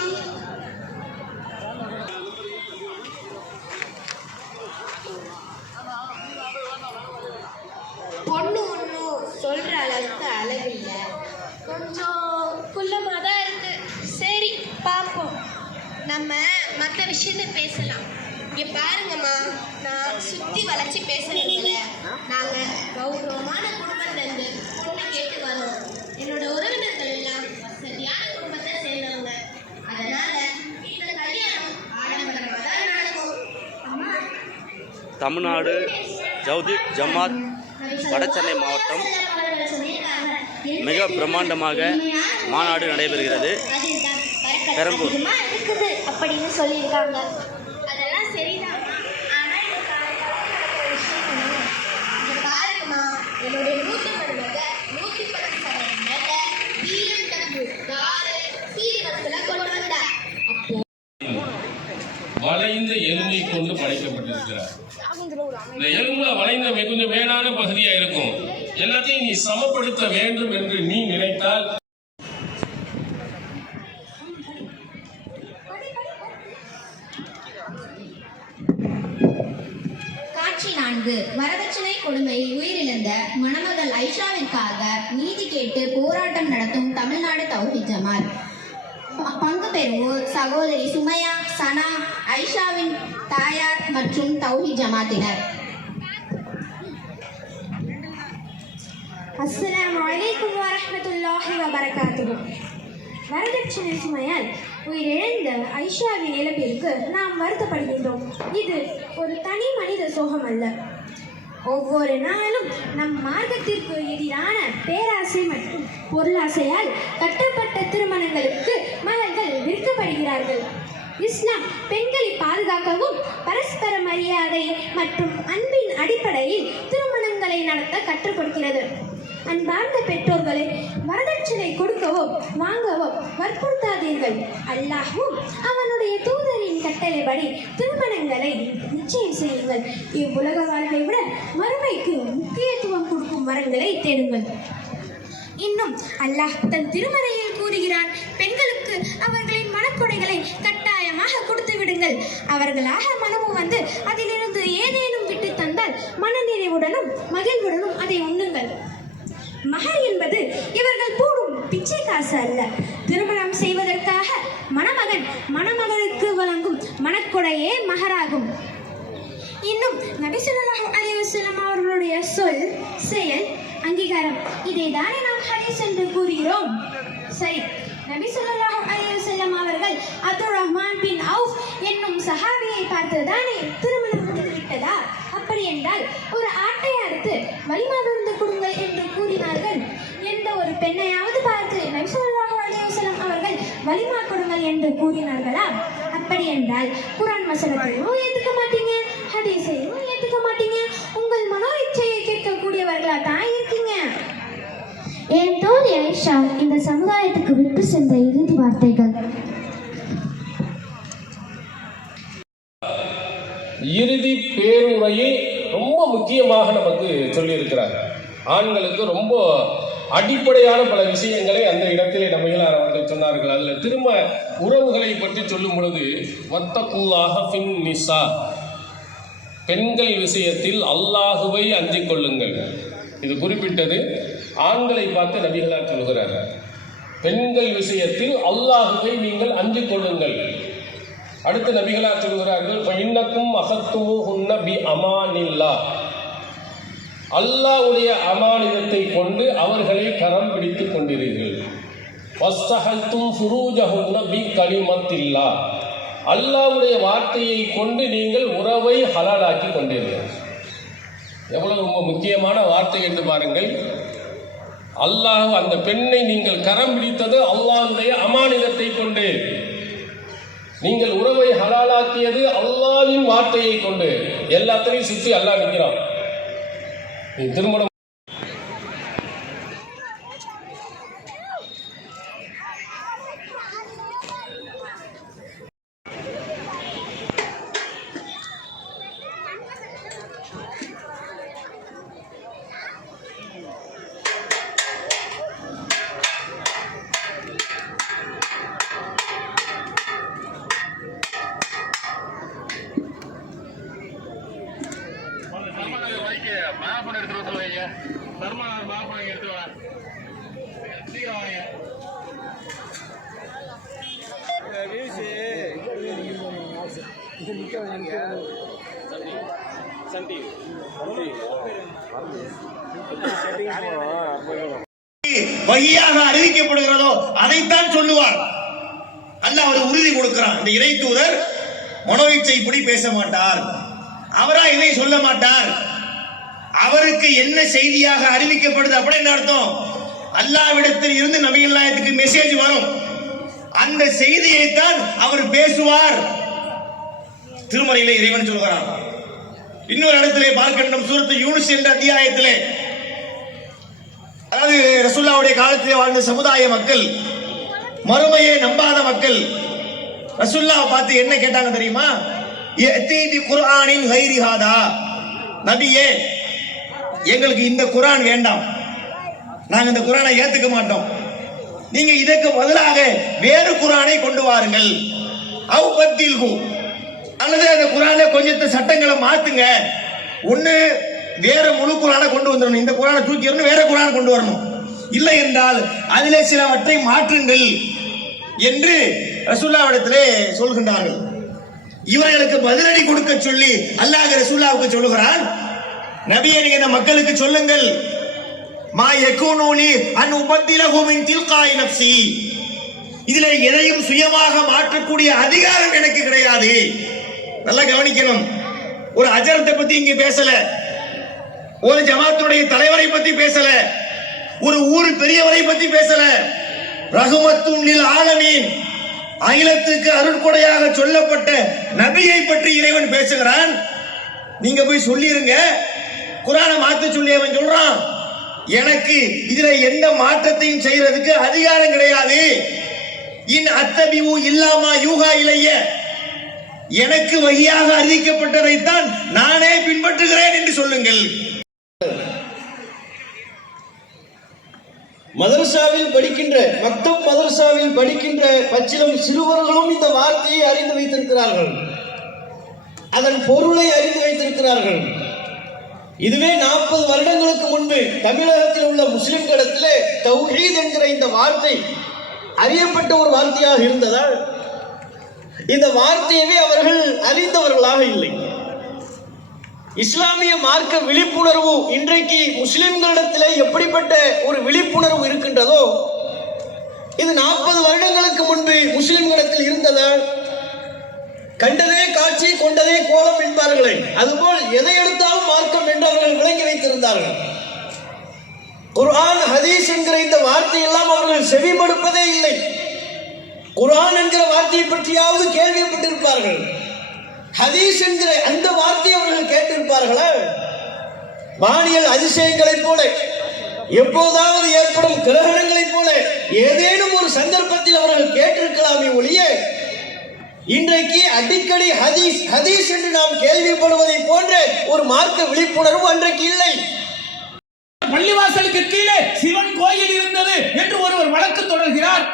அஸ்ஸலாமு பொண்ணு ஒன்றும் சொல்ற அளவுக்கு அழகில்லை. கொஞ்சம் குள்ளமாக தான் இருக்கு. சரி பார்ப்போம் நம்ம மற்ற விஷயத்த பேசலாம். இங்கே பாருங்கம்மா நான் சுற்றி வளைச்சி பேசுறதுல நாங்கள் தமிழ்நாடு ஜவுதி ஜமாத் வடசென்னை மாவட்டம் மிக பிரம்மாண்டமாக மாநாடு நடைபெறுகிறது பெரம்பூர். அப்படின்னு சொல்லியிருக்காங்க அதெல்லாம் சரிதான் என்னுடைய மூத்த மருமக நூத்தி பத்து சதவீதம் மேல காரு, கொண்டு வளைந்த எருமை கொண்டு படைக்கப்பட்டிருக்கிறார் இந்த எலும்புல வளைந்த கொஞ்சம் மேலான பகுதியா இருக்கும். எல்லாத்தையும் நீ சமப்படுத்த வேண்டும் என்று நீ நினைத்தால். காட்சி நான்கு. வரதட்சணை கொடுமையில் உயிரிழந்த மணமகள் ஐஷாவிற்காக நீதி கேட்டு போராட்டம் நடத்தும் தமிழ்நாடு தௌஹித் ஜமால் பங்கு பெறுவோர் சகோதரி சுமையா சனா ஐஷாவின் தாயார் மற்றும் தௌஹித் ஜமாத்தினர். அஸ்ஸலாமு அலைக்கும் வரமத்துல்லாஹி வபரகாத்துஹு. வரதட்சணை சுமையால் உயிரிழந்த ஐஷாவின் இழப்பிற்கு நாம் வருத்தப்படுகின்றோம். இது ஒரு தனி மனித சோகம் அல்ல ஒவ்வொரு நாளும் நம் மார்க்கத்திற்கு எதிரான பேராசை மற்றும் பொருளாசையால் கட்டப்பட்ட திருமணங்களுக்கு மகள்கள் விற்கப்படுகிறார்கள் இஸ்லாம் பெண்களை பாதுகாக்கவும் பரஸ்பர மரியாதை மற்றும் அன்பின் அடிப்படையில் திருமணங்களை நடத்த கற்றுக் கொடுக்கிறது. அன்பார்ந்த பெற்றோர்களை வரதட்சணை கொடுக்கவோ வாங்கவோ வற்புறுத்தாதீர்கள். அல்லாஹும் அவனுடைய தூதரின் கட்டளைப்படி திருமணங்களை நிச்சயம் செய்யுங்கள். இவ்வுலக வாழ்வை விட மறுமைக்கு முக்கியத்துவம் கொடுக்கும் வரங்களை தேடுங்கள். இன்னும் அல்லாஹ் தன் திருமறையில் கூறுகிறான் பெண்களுக்கு அவர்களின் மனக்கொடைகளை கட்டாயமாக கொடுத்து விடுங்கள். அவர்களாக மனமும் வந்து அதிலிருந்து ஏதேனும் விட்டு தந்தால் மனநிறைவுடனும் மகிழ்வுடனும் அதை உண்ணுங்கள். மகர் என்பது இவர்கள் போடும் பிச்சை காசு அல்ல. திருமணம் செய்வதற்காக மணமகன் மணமகளுக்கு வழங்கும் மனக்கொடையே மகராகும். இன்னும் நபி ஸல்லல்லாஹு அவர்களுடைய சொல் செயல் அங்கீகாரம் இதை தானே நாம் ஹரீஸ் என்று கூறுகிறோம். சரி நபி ஸல்லல்லாஹு அலைஹி வஸல்லம் அவர்கள் அப்துல் ரஹ்மான் பின் அவுஃப் என்னும் சஹாபியை பார்த்து தானே திருமணம் முடிந்து விட்டதா அப்படி என்றால் ஒரு ஆட்டை அறுத்து வலிமா கொடுங்கள் ஒரு பெண்ணையாவது பார்த்து நபி ஸல்லல்லாஹு அவர்கள் வலிமா கொடுங்கள் என்று கூறினார்களா? அப்படி என்றால் குரான் வசனத்தையும் ஏற்றுக்க மாட்டீங்க ஹதீஸையும் ஏற்றுக்க மாட்டீங்க உங்கள் மனோ இச்சையை கேட்கக்கூடியவர்களா தான் இருக்கீங்க. என் தோழி ஐஷா இந்த சமுதாயத்துக்கு விட்டு சென்ற இறுதி வார்த்தைகள். இறுதி பேருரையை ரொம்ப முக்கியமாக நமக்கு சொல்லியிருக்கிறார். ஆண்களுக்கு ரொம்ப அடிப்படையான பல விஷயங்களை அந்த இடத்திலே நபிகளார் அவர்கள் சொன்னார்கள். அதில் திரும்ப உறவுகளை பற்றி சொல்லும் பொழுது வத்தக்குள்ளாக ஃபின் நிசா. பெண்கள் விஷயத்தில் அல்லாஹுவை அஞ்சிக் கொள்ளுங்கள். இது குறிப்பிட்டது ஆண்களை பார்த்து நபிகளார் சொல்கிறார் பெண்கள் விஷயத்தில் அல்லாஹுவை நீங்கள் அஞ்சிக் கொள்ளுங்கள். அடுத்து நபிகளார் சொல்கிறார்கள் இன்னக்கும் அகத்துமுகுன்ன பி அமானில்லா. அல்லாவுடைய அமானிதத்தை கொண்டு அவர்களை கரம் பிடித்துக் கொண்டீர்கள் வஸ்தஹல்தும் ஃபுரூஜஹுன்ன பி கலிமத்தில்லா அல்லாஹ்வுடைய வார்த்தையை கொண்டு நீங்கள் உறவை ஹலாலாக்கி கொண்டீர்கள். எவ்வளவு ரொம்ப முக்கியமான வார்த்தை என்று பாருங்கள். அல்லாஹ் அந்த பெண்ணை நீங்கள் கரம் பிடித்தது அல்லாஹ்வுடைய அமானிதத்தை கொண்டு. நீங்கள் உறவை ஹலாலாக்கியது அல்லாவின் வார்த்தையை கொண்டு. எல்லாத்தையும் சுற்றி அல்லாஹ் நிற்கிறான். திருமணம் மாப்பணம் எடுத்துட்டு சொல்லுவீங்க தர்மநாள் மாப்பணம் எடுத்துட்டு வா சீக்கிரம் அறிவிக்கப்படுகிறதோ அதைத்தான் சொல்லுவார். அல்ல அவர் உறுதி கொடுக்கிறான். இந்த இறை தூதர் மனோயிச்சை இப்படி பேச மாட்டார். அவரா இதை சொல்ல மாட்டார். அவருக்கு என்ன செய்தியாக அறிவிக்கப்படுது அப்படின்னு அர்த்தம்? அல்லாவிடத்தில் இருந்து நபிகள்லாயத்துக்கு மெசேஜ் வரும். அந்த செய்தியைத்தான் அவர் பேசுவார். திருமறையில இறைவன் சொல்கிறான். இன்னொரு இடத்திலே பார்க்கின்றோம் சூரத்து யூனிஸ் என்ற அத்தியாயத்திலே. அதாவது ரசுல்லாவுடைய காலத்திலே வாழ்ந்த சமுதாய மக்கள் மறுமையை நம்பாத மக்கள் ரசுல்லாவை பார்த்து என்ன கேட்டாங்க தெரியுமா? குர்ஆனின் ஹைரிஹாதா நபியே எங்களுக்கு இந்த குரான் வேண்டாம். நாங்கள் இந்த குரானை ஏத்துக்க மாட்டோம். நீங்க இதற்கு பதிலாக வேறு குரானை கொண்டு வாருங்கள். அவ் பத்தில்கு. அல்லது அந்த குரான கொஞ்சத்தை சட்டங்களை மாத்துங்க. ஒன்று வேற முழு குரானை கொண்டு வந்துடணும். இந்த குரானை தூக்கி வரணும் வேற குரானை கொண்டு வரணும். இல்லை என்றால் அதிலே சிலவற்றை மாற்றுங்கள் என்று ரசூல்லாவிடத்திலே சொல்கின்றார்கள். இவர்களுக்கு பதிலடி கொடுக்க சொல்லி அல்லாஹ் ரசூல்லாவுக்கு சொல்லுகிறான் நபியே நீங்க இந்த மக்களுக்கு சொல்லுங்கள். மா யகூனூலி அன் உபத்திலஹு மின் தில்காய் நப்சி இதுல எதையும் சுயமாக மாற்றக்கூடிய அதிகாரம் எனக்கு கிடையாது. நல்லா கவனிக்கணும். ஒரு அஜரத்தை பத்தி இங்க பேசல. ஒரு ஜமாத்துடைய தலைவரை பத்தி பேசல. ஒரு ஊர் பெரியவரை பத்தி பேசல. ரகுமத்துன்னில் ஆலமீன். அகிலத்துக்கு அருட்கொடையாக சொல்லப்பட்ட நபியை பற்றி இறைவன் பேசுகிறான். நீங்க போய் சொல்லிருங்க. குரானை மாத்த சொல்லி அவன் சொல்றான். எனக்கு இதுல எந்த மாற்றத்தையும் செய்யறதுக்கு அதிகாரம் கிடையாது. இன் அத்தபிவு இல்லாமா யூகா இலைய? எனக்கு வழியாக அறிவிக்கப்பட்டதைத்தான் நானே பின்பற்றுகிறேன் என்று சொல்லுங்கள். மதரசாவில் படிக்கின்ற மக்தப் மதரசாவில் படிக்கின்ற பச்சிலம் சிறுவர்களும் இந்த வார்த்தையை அறிந்து வைத்திருக்கிறார்கள். அதன் பொருளை அறிந்து வைத்திருக்கிறார்கள். இதுவே நாற்பது வருடங்களுக்கு முன்பு தமிழகத்தில் உள்ள முஸ்லிம்களிடத்திலே தௌஹீத் என்கிற இந்த வார்த்தை அறியப்பட்ட ஒரு வார்த்தையாக இருந்ததால் இந்த வார்த்தையவே அவர்கள் அறிந்தவர்களாக இல்லை. இஸ்லாமிய மார்க்க விழிப்புணர்வு இன்றைக்கு முஸ்லிம்களிடத்தில் எப்படிப்பட்ட ஒரு விழிப்புணர்வு இருக்கின்றதோ இது நாற்பது வருடங்களுக்கு முன்பு முஸ்லிம்களிடத்தில் இருந்ததால் கண்டதே காட்சி கொண்டதே கோலம் என்பார்களே. அதுபோல் எதை எடுத்தாலும் மார்க்கம் என்று அவர்கள் விளங்கி வைத்திருந்தார்கள். குர்ஆன் ஹதீஸ் என்கிற இந்த வார்த்தையெல்லாம் அவர்கள் செவிமடுப்பதே இல்லை. குர்ஆன் என்கிற வார்த்தையை பற்றியாவது கேள்விப்பட்டிருப்பார்கள். ஹதீஸ் என்கிற அந்த வார்த்தையை அவர்கள் கேட்டிருப்பார்களா? வானியல் அதிசயங்களைப் போல எப்போதாவது ஏற்படும் கிரகணங்களைப் போல ஏதேனும் ஒரு சந்தர்ப்பத்தில் அவர்கள் கேட்டிருக்கலாமே ஒழிய இன்றைக்கு அடிக்கடி ஹதீஸ் ஹதீஸ் என்று நாம் கேள்விப்படுவதை போன்ற ஒரு மார்க்க விழிப்புணர்வு அன்றைக்கு இல்லை. பள்ளிவாசலுக்கு கீழே சிவன் கோயில் இருந்தது என்று ஒருவர் வழக்கு தொடர்கிறார்.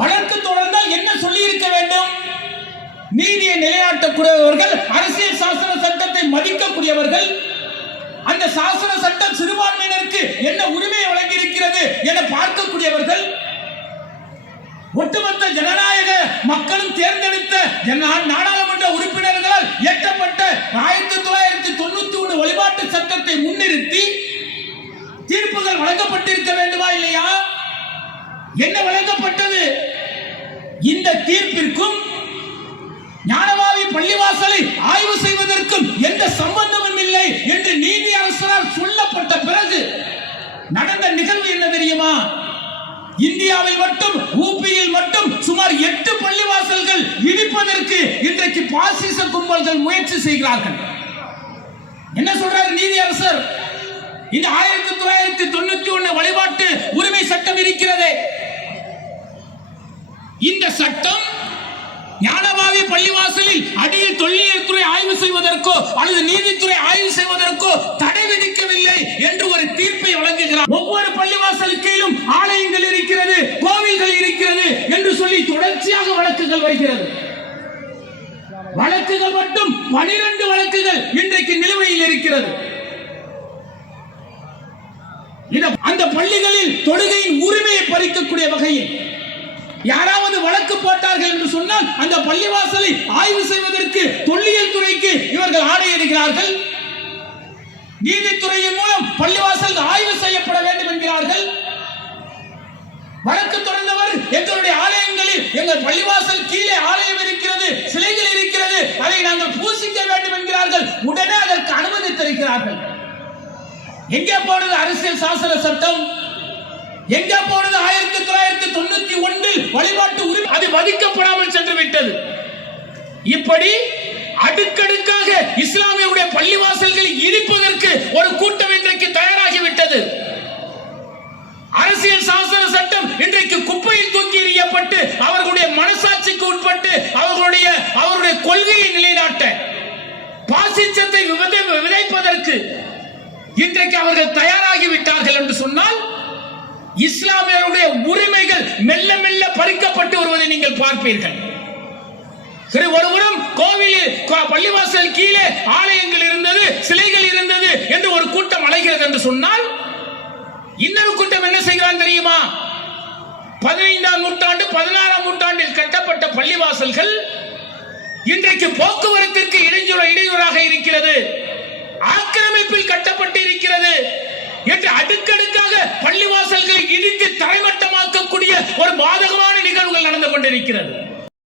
வழக்கு தொடர்ந்தால் என்ன சொல்லி இருக்க வேண்டும்? நீதியை நிலைநாட்டக்கூடியவர்கள் அரசியல் சாசன சட்டத்தை மதிக்கக்கூடியவர்கள் அந்த சாசன சட்டம் சிறுபான்மையினருக்கு என்ன உரிமையை வழங்கியிருக்கிறது என பார்க்கக்கூடியவர்கள் ஒட்டுமொத்த ஜனநாயக மக்களும் தேர்ந்தெடுத்த நாடாளுமன்ற உறுப்பினர்களால் இயற்றப்பட்ட ஆயிரத்தி தொள்ளாயிரத்தி தொண்ணூத்தி ஒன்று வழிபாட்டு சட்டத்தை முன்னிறுத்தி தீர்ப்புகள் வழங்கப்பட்டிருக்க வேண்டுமா இல்லையா? என்ன வழங்கப்பட்டது? இந்த தீர்ப்பிற்கும் ஞானவாவி பள்ளிவாசலை ஆய்வு செய்வதற்கும் எந்த சம்பந்தமும் இல்லை என்று நீதி அரசரால் சொல்லப்பட்ட பிறகு நடந்த நிகழ்வு என்ன தெரியுமா? இந்தியாவில் மட்டும் ஊபியில் மட்டும் சுமார் எட்டு பள்ளிவாசல்கள் இடிப்பதற்கு இன்றைக்கு பாசிச கும்பல்கள் முயற்சி செய்கிறார்கள். என்ன சொல்றாரு நீதி அரசர் இந்த ஆயிரத்தி தொள்ளாயிரத்தி தொண்ணூத்தி ஒண்ணு வழிபாட்டு உரிமை சட்டம் இருக்கிறதே. இந்த சட்டம் ஞானபாவி பள்ளிவாசலில் அடி தொல்லியல் துறை ஆய்வு செய்வதற்கோ அல்லது நீதித்துறை ஆய்வு செய்வதற்கோ தடை விதிக்கவில்லை என்று ஒரு தீர்ப்பை வழங்குகிறார் ஒவ்வொரு பள்ளிவாசலுக்கிலும் ஆலயங்கள் இருக்கிறது கோவில்கள் இருக்கிறது என்று சொல்லி தொடர்ச்சியாக வழக்குகள் வருகிறது வழக்குகள் மட்டும் பனிரெண்டு வழக்குகள் இன்றைக்கு நிலுவையில் இருக்கிறது. அந்த பள்ளிகளில் தொழுகையின் உரிமையை பறிக்கக்கூடிய வகையில் யாராவது வழக்கு போட்டார்கள் என்று சொன்னால் அந்த பள்ளிவாசலை ஆய்வு செய்வதற்கு தொல்லியல் துறைக்கு இவர்கள் ஆணையிடுகிறார்கள். நீதித்துறையின் மூலம் பள்ளிவாசல் ஆய்வு செய்யப்பட வேண்டும் என்கிறார்கள். வழக்கு தொடர்ந்தவர் எங்களுடைய ஆலை எங்கள் பள்ளிவாசல் கீழே ஆலயம் இருக்கிறது சிலைகள் இருக்கிறது. அதை நாங்கள் பூசிக்க வேண்டும் என்கிறார்கள். உடனே அதற்கு அனுமதித்திருக்கிறார்கள் எங்கே போனது அரசியல் சாசன சட்டம்? எங்கே போனது ஆயிரத்தி தொள்ளாயிரத்தி தொண்ணூத்தி ஒன்றில் வழிபாட்டு உரிமை? அது மதிக்கப்படாமல் சென்று விட்டது இப்படி அடுக்கடுக்காக இஸ்லாமியுடைய பள்ளிவாசல்களை இடிப்பதற்கு ஒரு கூட்டம் இன்றைக்கு தயாராகிவிட்டது. அரசியல் சாசன சட்டம் இன்றைக்கு குப்பையில் தூக்கி எறியப்பட்டு பாசிச்சத்தை விதைப்பதற்கு இன்றைக்கு அவர்கள் தயாராகி விட்டார்கள் என்று சொன்னால் இஸ்லாமியருடைய உரிமைகள் மெல்ல மெல்ல பறிக்கப்பட்டு வருவதை நீங்கள் பார்ப்பீர்கள். சரி ஒருபுறம் கோவிலில் பள்ளிவாசல் கீழே ஆலயங்கள் இருந்தது சிலைகள் இருந்தது என்று ஒரு கூட்டம் அலைகிறது என்று சொன்னால் இன்னொரு கூட்டம் என்ன செய்கிறான் தெரியுமா? பதினைந்தாம் நூற்றாண்டு பதினாறாம் நூற்றாண்டில் கட்டப்பட்ட பள்ளிவாசல்கள் இன்றைக்கு போக்குவரத்திற்கு இடைஞ்சூர இடையூறாக இருக்கிறது. ஆக்கிரமிப்பில் கட்டப்பட்டு இருக்கிறது என்று அடுக்கடுக்காக பள்ளிவாசல்களை இடித்து தரைமட்டமாக்கக்கூடிய ஒரு பாதகமான நிகழ்வுகள் நடந்து கொண்டிருக்கிறது.